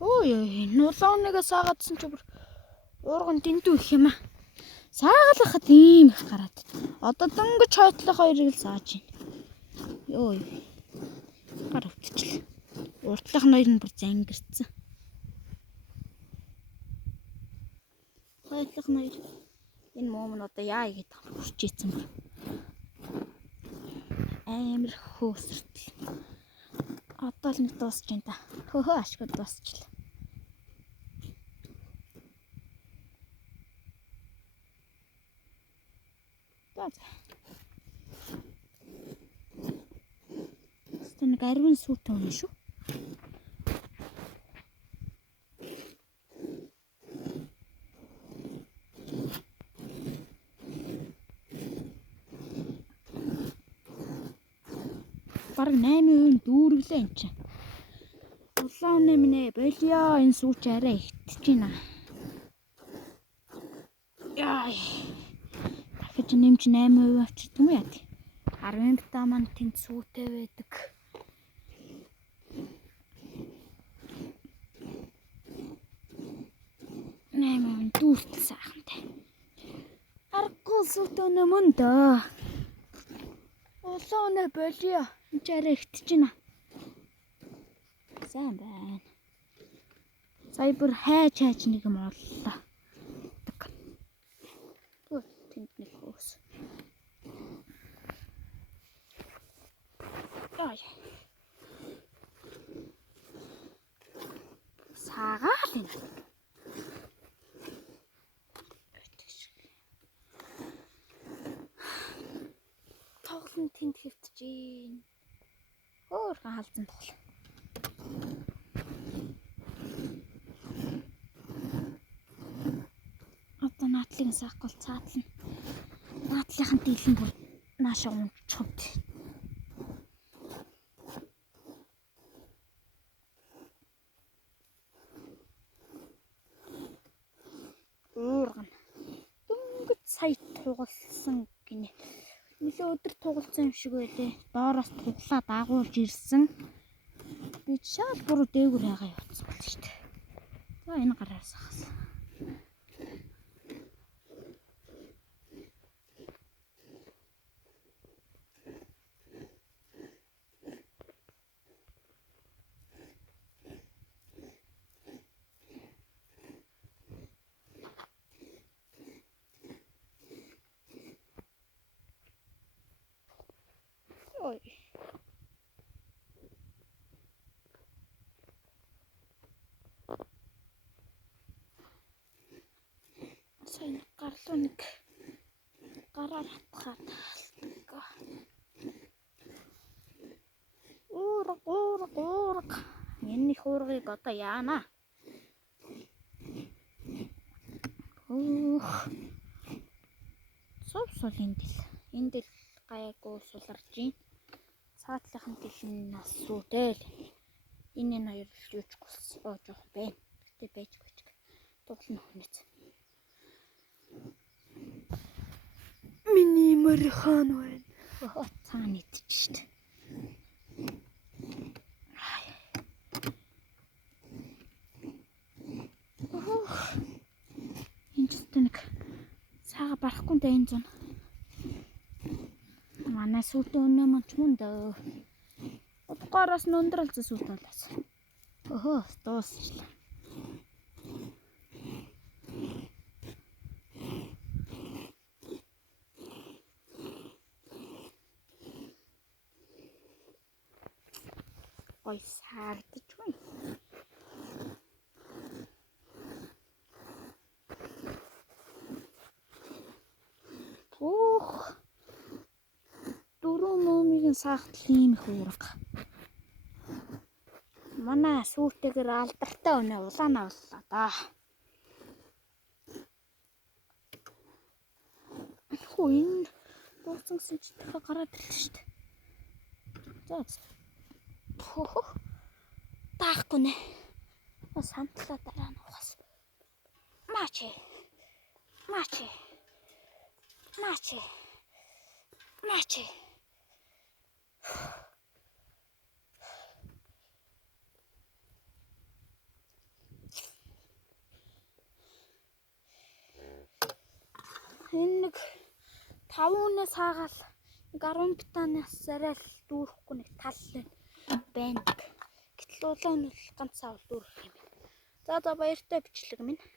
Ой, нулааныг саагаадсан ч бүр уурган дэндүү их юм аа. Саагалахад ийм их гараад. Одоо дөнгөж хойтлох хоёрыг л сааж байна. Йоо. Гар өвтчлээ. Уртлах нь хоёр нь бүр зангирцсан. Хойтлох нь хоёр. Энэ мом нь одоо яа игээд хурчээсэн бүр. Амар хөөсөртөл. Одоо л нэг дуусч байна та. Хөөхөө ашгүй дуусчлаа. Нэг арвин сүүтэй өнө шүү. Бараг 8% дүүрглээ эн чинь. Улаан нэмнэ болио энэ сүүч арай ихтэж байна. Яа. Дахиж нэмж 8% авчирдаг юм яа. 10 битаа маань тэнд сүүтэй байдаг. Дүүртэл сайхантай. Аргагүй сүүтэй нэмэн дөө. Улаан нэ болио. Энд ч арай ихтэж байна. Сайн байна. Сая бүр хайж нэг юм оллоо. Тэнд нэг хөөс. Яа. Саагаал энэ. Тоглон тэнд хэвтэж гин. Хөөрхөн халзан тоглоо. Одоо наатлыг саахгүй цаатлна. Наатлынхан дийлэн бүр нааша унчхад. Уурган. Дөнгөж сая тугалсан гинэ. Нилээ өдөр тугалсан юм шиг байлээ. Доороос туглаад агуулж ирсэн. Би шал бүр дээгүр хайгаа явуулсан байна шүү дээ. За энэ гараас хаас. Ой. Сайн гарлуу нэг гараар хатгаад таалдаг. Уурга. Энэ их уургыг одоо яана. Сувсул энд л гайгүй суларж гин. Цаатлахын дэлэн нас сүйтэл. Энэ хоёр л юучгүйсэн. Жоох байна. Гэтэ байжгүй ч. Дуглан хөнөц. Миний марихан байна. Цаана идэж штт. Энд ч нэг саага барахгүй дэ энэ зүүн. Манай сүйтэй өнөө мөн ч мөн дөө. Утгаараас нь өндрөлцө сүйт болоос. Дуусчлаа. Ой саагдаж байна. Дөрөв номыг саахтал ийм их уурга. Манай сүйтэйгэр алдартай өнөө улаанаа боллоо да. Хөө энэ дууссан гэсэн чи дахиад гараад ирлээ шүү дээ. За. Таахгүй нэ. Сантлаа дараа нь ухаас. Мачи. энэ нэг 5 үнээс хаагаал нэг 10 битанаас арай л дүүрэхгүй нэг тал байна. Гэтэл улаан нь ганц сав дүүрэх юм. За баяртай бичлэг минь.